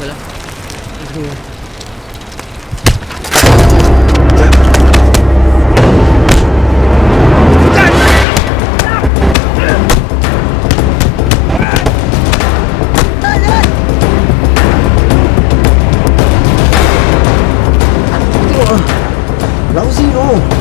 Let's go. Lousy, no.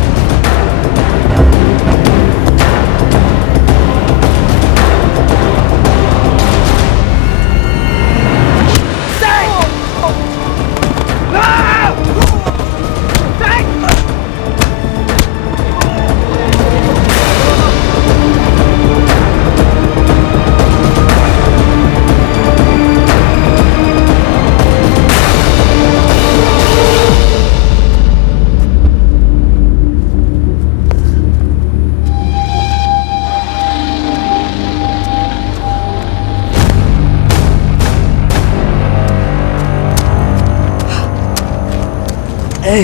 Hey.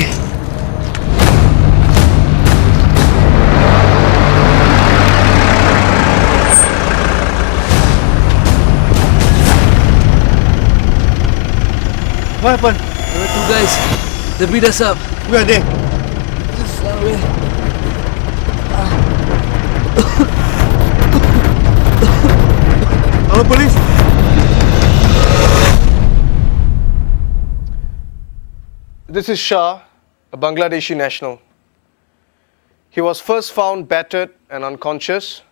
What happened? There were two guys. They beat us up. Where are they? Just far away. Hello, police? This is Shah, a Bangladeshi national. He was first found battered and unconscious.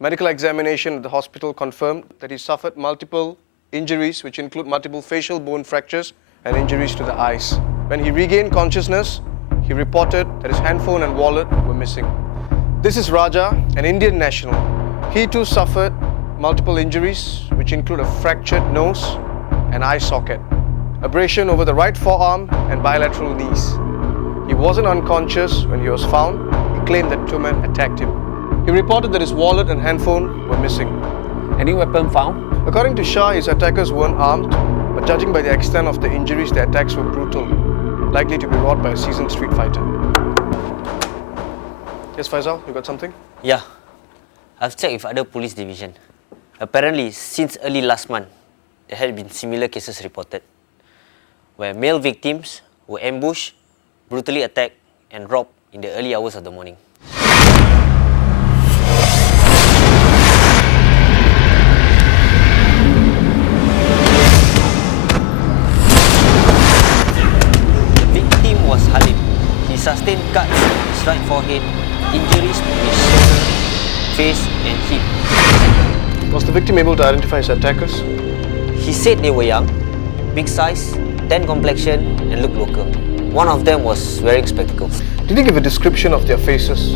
Medical examination at the hospital confirmed that he suffered multiple injuries, which include multiple facial bone fractures and injuries to the eyes. When he regained consciousness, he reported that his handphone and wallet were missing. This is Raja, an Indian national. He too suffered multiple injuries, which include a fractured nose and eye socket, abrasion over the right forearm and bilateral knees. He wasn't unconscious when he was found. He claimed that two men attacked him. He reported that his wallet and handphone were missing. Any weapon found? According to Shah, his attackers weren't armed, but judging by the extent of the injuries, the attacks were brutal, likely to be wrought by a seasoned street fighter. Yes, Faisal, you got something? Yeah, I've checked with other police division. Apparently, since early last month, there had been similar cases reported, where male victims were ambushed, brutally attacked, and robbed in the early hours of the morning. The victim was Halid. He sustained cuts to his right forehead, injuries to his shoulder, face, and hip. Was the victim able to identify his attackers? He said they were young, big size, tan complexion, and looked local. One of them was wearing spectacles. Did he give a description of their faces?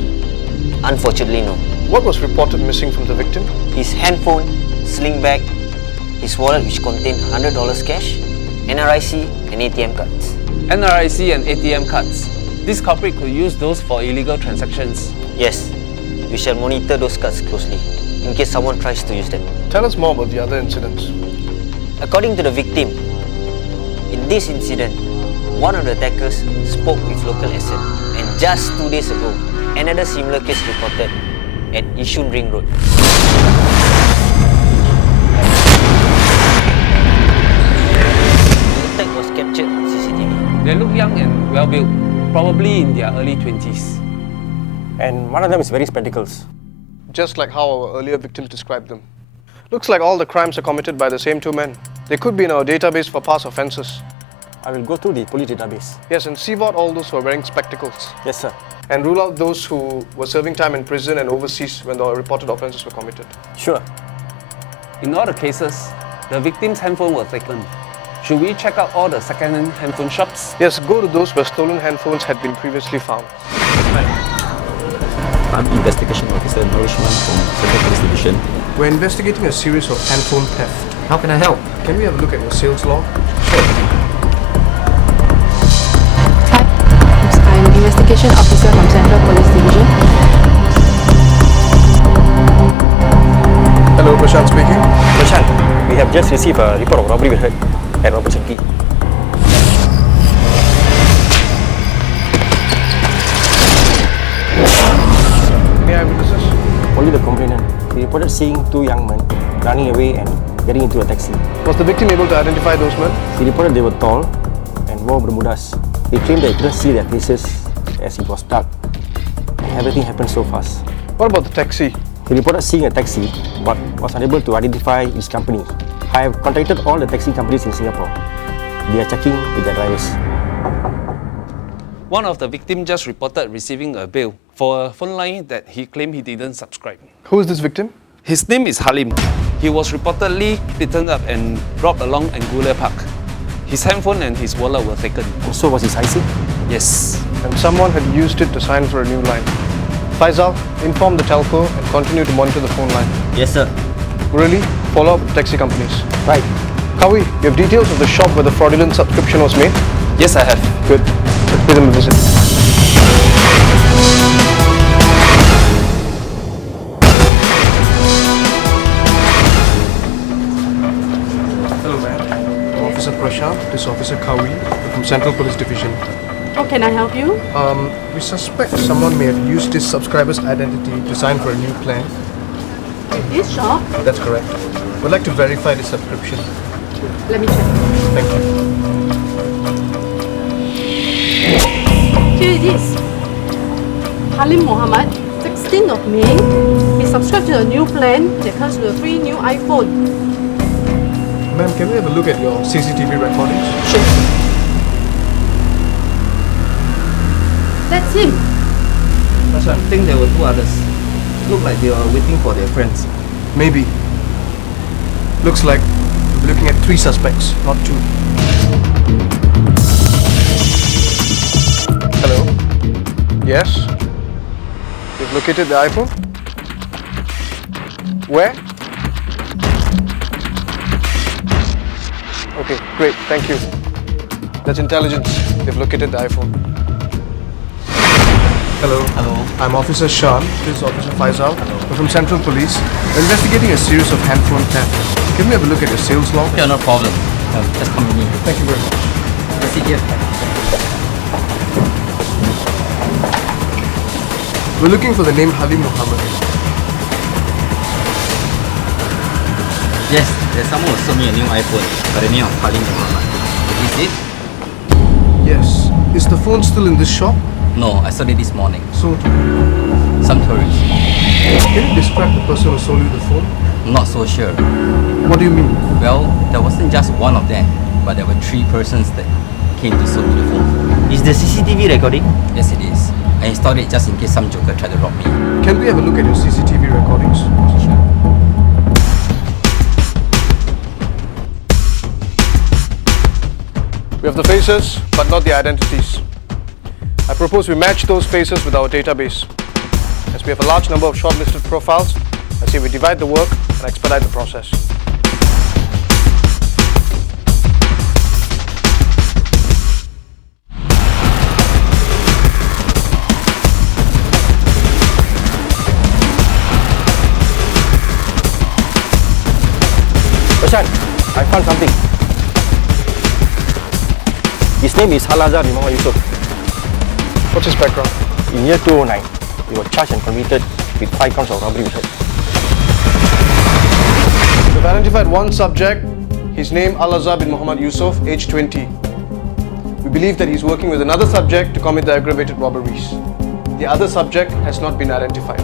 Unfortunately, no. What was reported missing from the victim? His handphone, sling bag, his wallet which contained $100 cash, NRIC, and ATM cards. NRIC and ATM cards. This culprit could use those for illegal transactions. Yes, we shall monitor those cards closely, in case someone tries to use them. Tell us more about the other incidents. According to the victim, in this incident, one of the attackers spoke with local accent, and just 2 days ago, another similar case reported at Yishun Ring Road. The attack was captured on CCTV. They look young and well-built, probably in their early 20s. And one of them is wearing spectacles. Just like how our earlier victims described them. Looks like all the crimes are committed by the same two men. They could be in our database for past offences. I will go through the police database. Yes, and sieve out all those who are wearing spectacles. Yes, sir. And rule out those who were serving time in prison and overseas when the reported offences were committed. Sure. In all the cases, the victim's handphone was taken. Should we check out all the second-hand handphone shops? Yes, go to those where stolen handphones had been previously found. I'm Investigation Officer Nourishment from Central Police Division. We're investigating a series of handphone theft. How can I help? Can we have a look at your sales log? Hi, I'm Investigation Officer from Central Police Division. Hello, Prashant speaking. Prashant, we have just received a report of robbery we heard at Robertson Key. Any eyewitnesses? Only the complainant. He reported seeing two young men running away and getting into a taxi. Was the victim able to identify those men? He reported they were tall and wore bermudas. He claimed that he couldn't see their faces as it was dark. Everything happened so fast. What about the taxi? He reported seeing a taxi but was unable to identify its company. I have contacted all the taxi companies in Singapore. They are checking with their drivers. One of the victims just reported receiving a bill for a phone line that he claimed he didn't subscribe. Who is this victim? His name is Halim. He was reportedly beaten up and robbed along Angula Park. His handphone and his wallet were taken. And so was his IC? Yes. And someone had used it to sign for a new line. Faisal, inform the telco and continue to monitor the phone line. Yes, sir. Really? Follow up with taxi companies. Right. Kawi, you have details of the shop where the fraudulent subscription was made? Yes, I have. Good. Let's pay them a visit. Hello, ma'am. I'm Officer Prashant. This is Officer Kawi from Central Police Division. How can I help you? We suspect someone may have used this subscriber's identity to sign for a new plan. At this shop? That's correct. We'd like to verify the subscription. Let me check. Thank you. Here it is. Halim Mohammed, 16th of May. He subscribed to a new plan that comes with a free new iPhone. Ma'am, can we have a look at your CCTV recordings? Sure. That's him. I think there were two others. Looked like they were waiting for their friends. Maybe. Looks like we'll be looking at 3 suspects, not 2. Hello? Yes? You've located the iPhone? Where? Okay, great, thank you. That's intelligence. They've located the iPhone. Hello. Hello. I'm Officer Shan. This is Officer Faisal. We're from Central Police. We're investigating a series of handphone thefts. Can we have a look at your sales log? Yeah, no problem. Just come with me. Thank you very much. Let's sit here. We're looking for the name Halim Mohammed. Yes, there's someone who sold me a new iPhone by the name of Halim Muhammad. Is it? Yes. Is the phone still in this shop? No, I sold it this morning. So, Some tourists. can you describe the person who sold you the phone? Not so sure. What do you mean? Well, there wasn't just one of them, but there were 3 persons that came to sell me the phone. Is the CCTV recording? Yes, it is. I installed it just in case some joker tried to rob me. Can we have a look at your CCTV recordings? Sure. We have the faces, but not the identities. I propose we match those faces with our database. As we have a large number of shortlisted profiles, I say we divide the work and expedite the process. Prashant, I found something. His name is Halazar bin Muhammad Yusof. What's his background? In year 2009, he was charged and convicted with 5 counts of robbery with hurt. We've identified one subject, his name Al-Azhar bin Muhammad Yusuf, age 20. We believe that he's working with another subject to commit the aggravated robberies. The other subject has not been identified.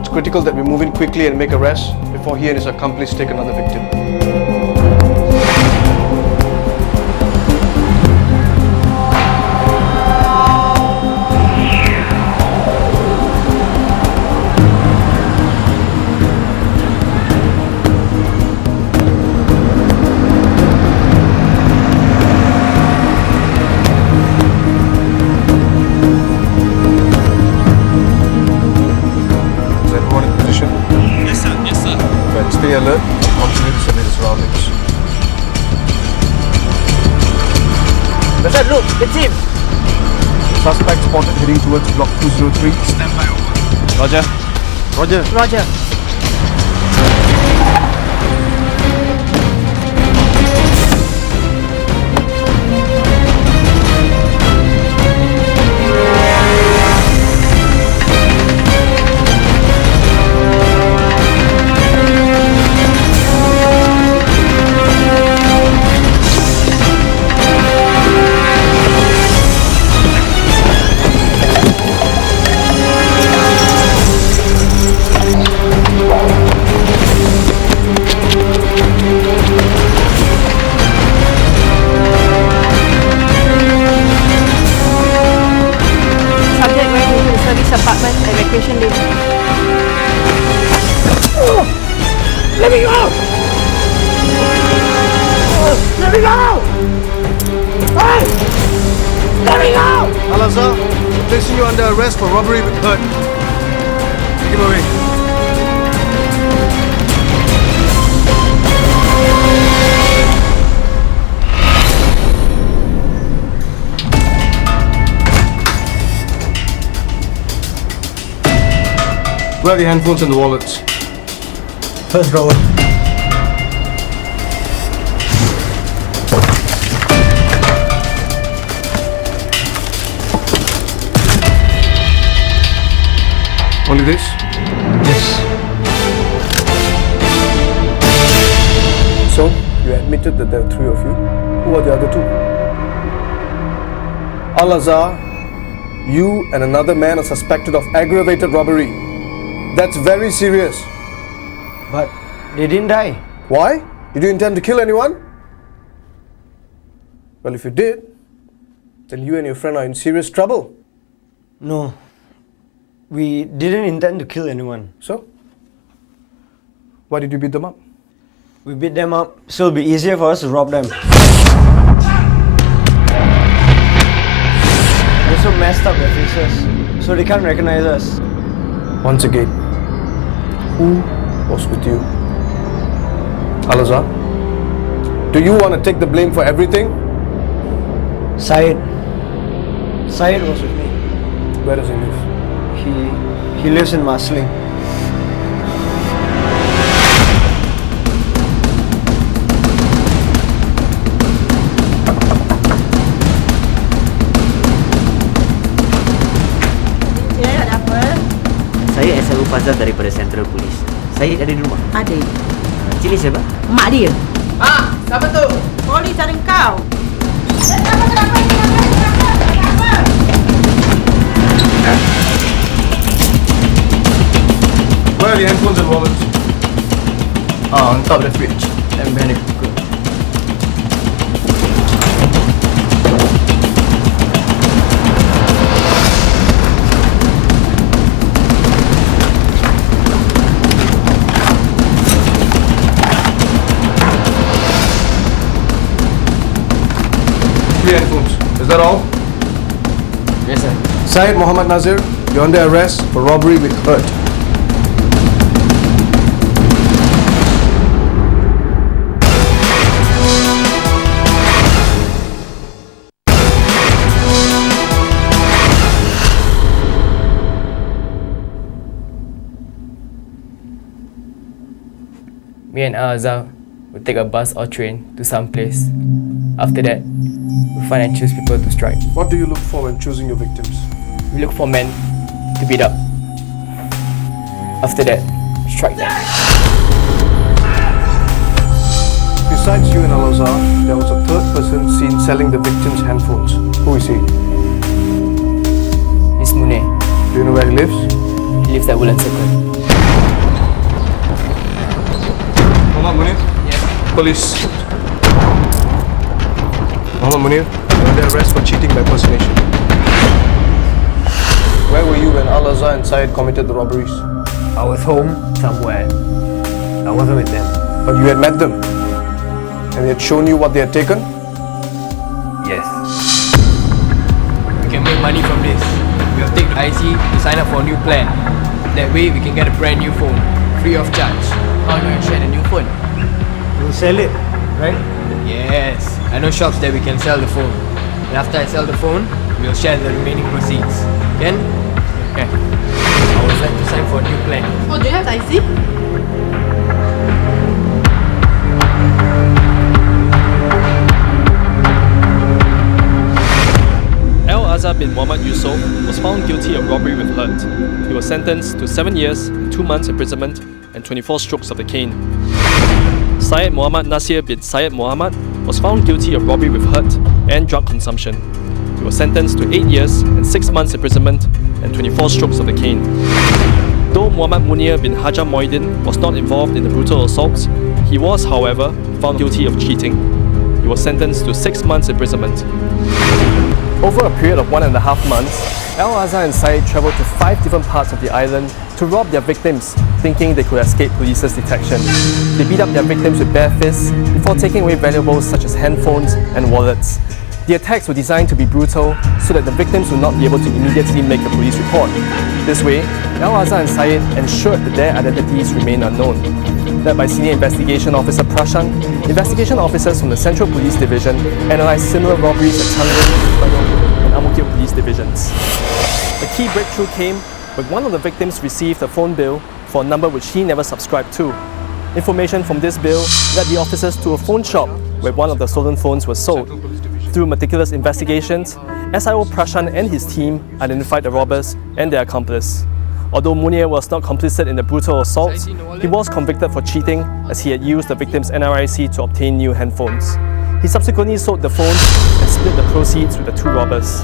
It's critical that we move in quickly and make arrests before he and his accomplice take another victim. Is everyone in position? Yes, sir. Well, stay alert. Continue to survey the surroundings. Prashant, look, it's him. Suspect spotted heading towards block 203. Stand by, over. Roger. Roger. Roger. Al-Azhar, we're placing you under arrest for robbery with hurt. Take him away. Where are the handphones and the wallets? First drawer. Only this? Yes. So, you admitted that there are 3 of you. Who are the other 2? Al-Azhar, you and another man are suspected of aggravated robbery. That's very serious. But they didn't die. Why? Did you intend to kill anyone? Well, if you did, then you and your friend are in serious trouble. No. We didn't intend to kill anyone. So? Why did you beat them up? We beat them up so it'll be easier for us to rob them. They're so messed up their faces, so they can't recognize us. Once again, who was with you? Al-Azhar, do you want to take the blame for everything? Syed. Syed was with me. Where does he live? He lives in Marsiling. Saya SLU Fazal daripada Central Police. Saya ada di rumah. Ada. Cili siapa? Mak dia. Ah, siapa tu? Polis cari kau. Where are the handphones and wallets? On top of the fridge and behind the cooker. Handphones. Is that all? Yes, sir. Syed Muhammad Nazir, you're under arrest for robbery with hurt. Me and Al-Azhar would take a bus or train to some place. After that, we find and choose people to strike. What do you look for when choosing your victims? We look for men to beat up. After that, strike them. Besides you and Al-Azhar, there was a third person seen selling the victim's handphones. Who is he? He's Munir. Do you know where he lives? He lives at Woodland Circle. Muhammad Munir? Yes. Police. Muhammad Munir, you're under arrest for cheating by impersonation. Where were you when Al-Azhar and Syed committed the robberies? I was home somewhere. I wasn't with them. But you had met them, and they had shown you what they had taken? Yes. We can make money from this. We'll take the IC to sign up for a new plan. That way we can get a brand new phone, free of charge. How am I going to share the new phone? We'll sell it, right? Yes. I know shops that we can sell the phone. And after I sell the phone, we'll share the remaining proceeds. Can? Okay. I would like to sign for a new plan. Oh, do you have the IC? Al-Azhar bin Muhammad Yusof was found guilty of robbery with hurt. He was sentenced to 7 years and 2 months imprisonment and 24 strokes of the cane. Syed Muhammad Nasir bin Syed Muhammad was found guilty of robbery with hurt and drug consumption. He was sentenced to 8 years and 6 months imprisonment and 24 strokes of the cane. Though Muhammad Munir bin Hajar Moidin was not involved in the brutal assaults, he was, however, found guilty of cheating. He was sentenced to 6 months imprisonment. Over a period of 1.5 months, Al-Azhar and Syed travelled to 5 different parts of the island to to rob their victims, thinking they could escape police's detection. They beat up their victims with bare fists before taking away valuables such as handphones and wallets. The attacks were designed to be brutal so that the victims would not be able to immediately make a police report. This way, Al-Azhar and Syed ensured that their identities remain unknown. Led by Senior Investigation Officer Prashan, investigation officers from the Central Police Division analysed similar robberies at Changi and Ang Mo Kio Police Divisions. The key breakthrough came when one of the victims received a phone bill for a number which he never subscribed to. Information from this bill led the officers to a phone shop where one of the stolen phones was sold. Through meticulous investigations, SIO Prashan and his team identified the robbers and their accomplice. Although Munir was not complicit in the brutal assaults, he was convicted for cheating as he had used the victim's NRIC to obtain new handphones. He subsequently sold the phones and split the proceeds with the two robbers.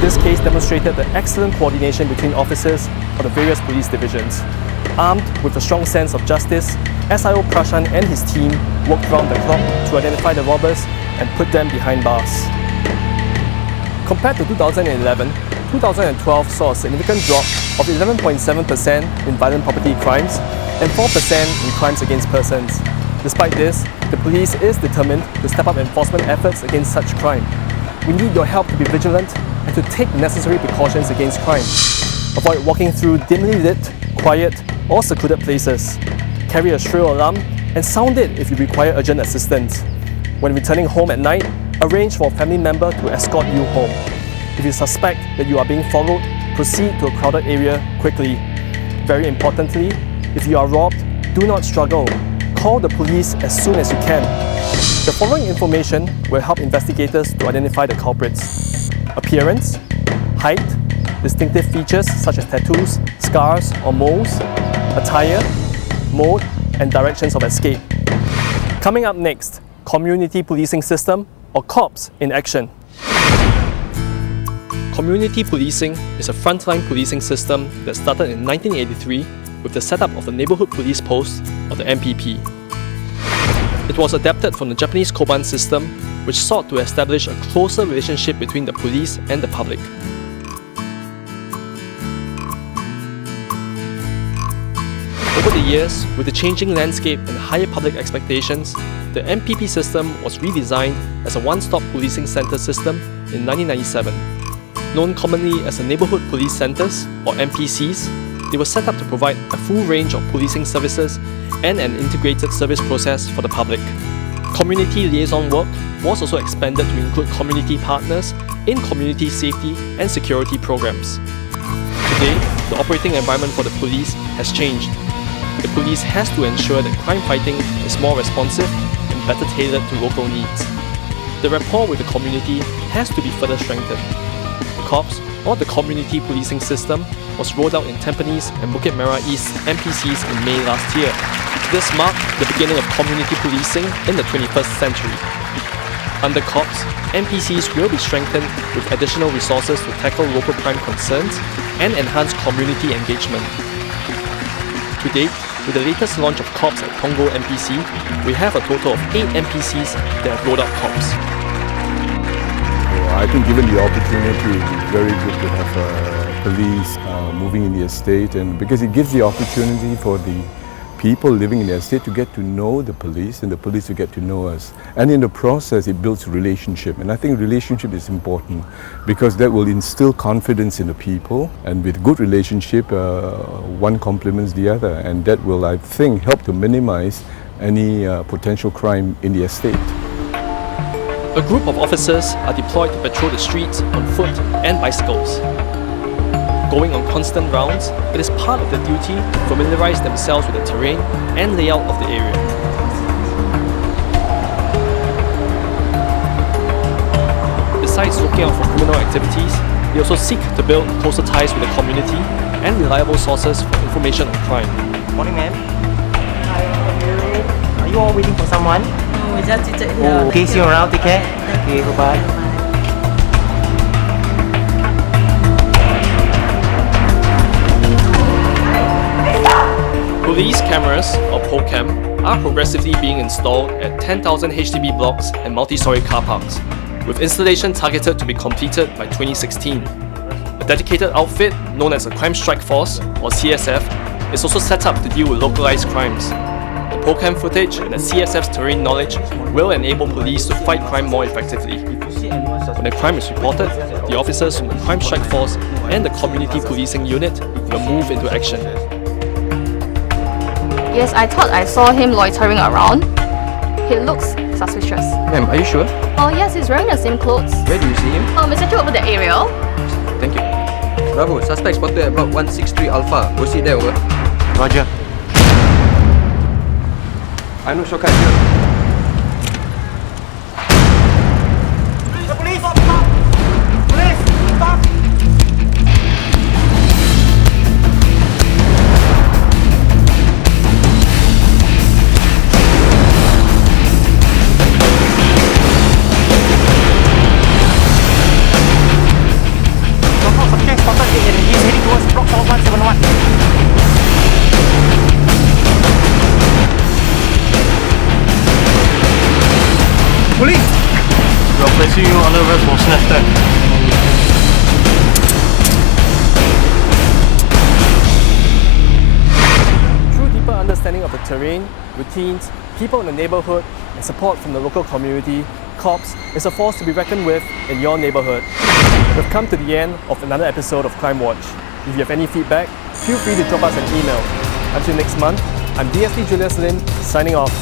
This case demonstrated the excellent coordination between officers for the various police divisions. Armed with a strong sense of justice, SIO Prashan and his team worked round the clock to identify the robbers and put them behind bars. Compared to 2011, 2012 saw a significant drop of 11.7% in violent property crimes and 4% in crimes against persons. Despite this, the police is determined to step up enforcement efforts against such crime. We need your help to be vigilant and to take necessary precautions against crime. Avoid walking through dimly lit, quiet, or secluded places. Carry a shrill alarm and sound it if you require urgent assistance. When returning home at night, arrange for a family member to escort you home. If you suspect that you are being followed, proceed to a crowded area quickly. Very importantly, if you are robbed, do not struggle. Call the police as soon as you can. The following information will help investigators to identify the culprits: appearance, height, distinctive features such as tattoos, scars or moles, attire, mode, and directions of escape. Coming up next, Community Policing System, or COPS, in action. Community policing is a frontline policing system that started in 1983 with the setup of the Neighborhood Police Post, or the NPP. It was adapted from the Japanese Koban system, which sought to establish a closer relationship between the police and the public. Over the years, with the changing landscape and higher public expectations, the NPP system was redesigned as a one-stop policing centre system in 1997. Known commonly as the Neighbourhood Police Centres, or NPCs, they were set up to provide a full range of policing services and an integrated service process for the public. Community liaison work was also expanded to include community partners in community safety and security programs. Today, the operating environment for the police has changed. The police has to ensure that crime fighting is more responsive and better tailored to local needs. The rapport with the community has to be further strengthened. The COPS, or the Community Policing System, was rolled out in Tampines and Bukit Merah East NPCs in May last year. This marked the beginning of community policing in the 21st century. Under COPS, NPCs will be strengthened with additional resources to tackle local crime concerns and enhance community engagement. To date, with the latest launch of COPS at Punggol NPC, we have a total of 8 NPCs that have rolled out COPS. I think given the opportunity, it is very good to have police moving in the estate, and because it gives the opportunity for the people living in the estate to get to know the police and the police to get to know us. And in the process, it builds relationship. And I think relationship is important because that will instill confidence in the people. And with good relationship, one complements the other. And that will, I think, help to minimize any potential crime in the estate. A group of officers are deployed to patrol the streets on foot and bicycles. Going on constant rounds, it is part of their duty to familiarize themselves with the terrain and layout of the area. Besides looking out for criminal activities, they also seek to build closer ties with the community and reliable sources for information on crime. Morning, ma'am. Are you all waiting for someone? No, we just seated here. Oh, okay, see you around. Take care. Okay, bye-bye. Police cameras, or POCAM, are progressively being installed at 10,000 HDB blocks and multi-storey car parks, with installation targeted to be completed by 2016. A dedicated outfit known as the Crime Strike Force, or CSF, is also set up to deal with localized crimes. The POCAM footage and the CSF's terrain knowledge will enable police to fight crime more effectively. When a crime is reported, the officers from the Crime Strike Force and the Community Policing Unit will move into action. Yes, I thought I saw him loitering around. He looks suspicious. Ma'am, are you sure? Oh yes, he's wearing the same clothes. Where do you see him? It's actually over the area. Thank you. Bravo, suspect spotted at block 163 Alpha. Proceed there, over. Roger. I know shortcut here. Police! Stop! Police! Stop! Subject spotted and he's heading towards block 4171. Police! We are placing you under arrest for snatch theft. Through deeper understanding of the terrain, routines, people in the neighborhood, and support from the local community, Cops is a force to be reckoned with in your neighborhood. We've come to the end of another episode of Crimewatch. If you have any feedback, feel free to drop us an email. Until next month, I'm DSP Julius Lim, signing off.